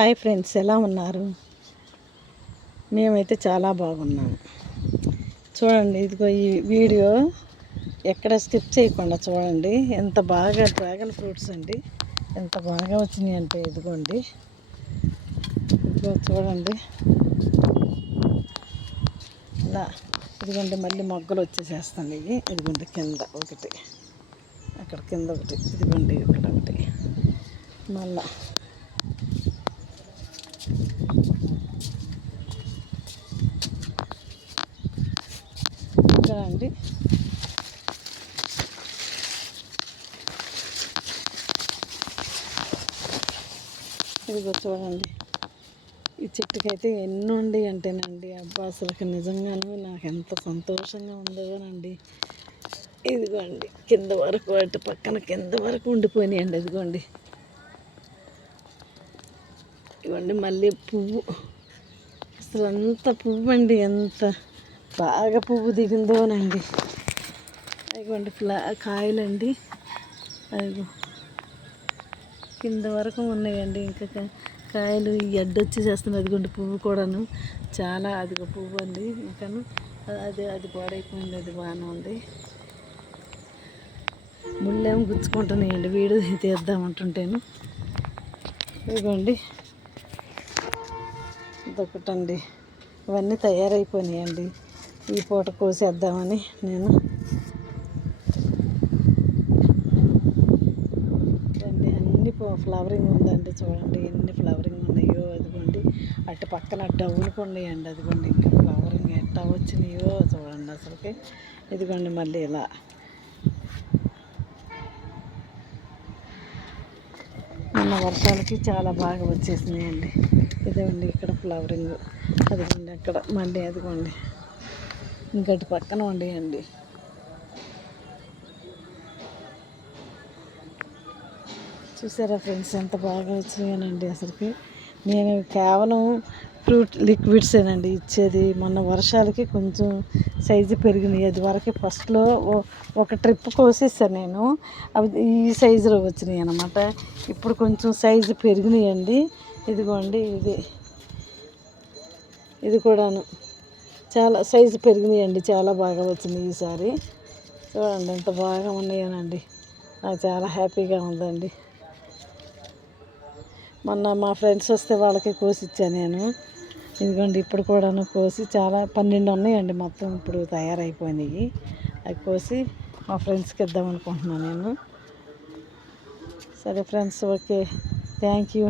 Hi friends ఎలా ఉన్నారు? మేమైతే చాలా బాగున్నాము చూడండి ఇదిగో ఈ వీడియో ఎక్కడ స్కిప్ చేయకుండా చూడండి. ఎంత బాగా డ్రాగన్ ఫ్రూట్స్ అండి. ఎంత బాగా వచ్చినాయి అంటే ఇదిగోండి. ఇదిగో చూడండి. ఇలా ఇదిగోండి మళ్ళీ మొగ్గలు వచ్చేసేస్తాను ఇవి. ఇదిగోండి కింద ఒకటి. అక్కడ కింద ఒకటి. ఇదిగోండి ఇక్కడ ఒకటి. మళ్ళా ఇక్కడ అండి. ఇదిగో చూడండి. ఈ చెట్టుకైతే ఎన్ని ఉండి అంటేనండి. అబ్బా అసలు నిజంగానూ నాకు ఎంత సంతోషంగా ఉందోనండి ఇదిగోండి కింద వరకు అటు పక్కన కింద వరకు ఉండిపోయినాయండి ఇదిగోండి. ఇవ్వండి మళ్ళీ పువ్వు. అసలు అంత పువ్వు అండి ఎంత బాగా పువ్వు దిగిందోనండి అదిగోండి ఫ్లా కాయలండి. అదిగో. కింద వరకు ఉన్నాయండి ఇంకా కాయలు ఈ అడ్డు వచ్చేసేస్తుంది అదిగోండి పువ్వు కూడాను. చాలా అదిగో పువ్వు అండి. ఇంకాను అది అది పాడైపోయింది. అది బాగానే ఉంది. ముళ్ళేమో గుచ్చుకుంటున్నాయండి. వీడు తీద్దామంటుంటేను. ఇదిగోండి. ఇదొకటండి. ఇవన్నీ తయారైపోయినాయండి. ఈ పూట కోసేద్దామని నేను. అన్ని ఫ్లవరింగ్ ఉందండి చూడండి ఎన్ని ఫ్లవరింగ్ ఉన్నాయో అదిగోండి. అటు పక్కన డబ్బులు ఉన్నాయండి అదిగోండి ఇంకా ఫ్లవరింగ్ ఎట్టా వచ్చినాయో చూడండి అసలుకి. ఇదిగోండి మళ్ళీ ఇలా. మొన్న వర్షాలకి చాలా బాగా వచ్చేసినాయండి. ఇదిగోండి ఇక్కడ ఫ్లవరింగ్ అదిగోండి అక్కడ మళ్ళీ అదిగోండి. ఇంకటి పక్కన ఉండేయండి. చూసారా ఫ్రెండ్స్ ఎంత బాగా వచ్చినాయనండి అసలుకి. నేను కేవలం ఫ్రూట్ లిక్విడ్సేనండి ఇచ్చేది. మొన్న వర్షాలకి కొంచెం సైజు పెరిగినాయి. అది వరకు ఫస్ట్లో ఓ- ఒక ట్రిప్ కోసేసాను నేను. అవి ఈ సైజులో వచ్చినాయి అనమాట ఇప్పుడు కొంచెం సైజు పెరిగినాయండి. ఇదిగోండి ఇది. ఇది కూడాను. చాలా సైజు పెరిగినాయండి చాలా బాగా వచ్చినాయి ఈసారి. చూడండి ఎంత బాగా ఉన్నాయోనండి. నాకు చాలా హ్యాపీగా ఉందండి. మొన్న మా ఫ్రెండ్స్ వస్తే వాళ్ళకి కోసి ఇచ్చాను నేను. ఇదిగోండి ఇప్పుడు కూడాను కోసి చాలా పన్నెండు ఉన్నాయండి మొత్తం ఇప్పుడు తయారైపోయినాయి. అవి కోసి మా ఫ్రెండ్స్కి ఇద్దాం అనుకుంటున్నాను నేను. సరే ఫ్రెండ్స్ ఓకే థ్యాంక్ యూ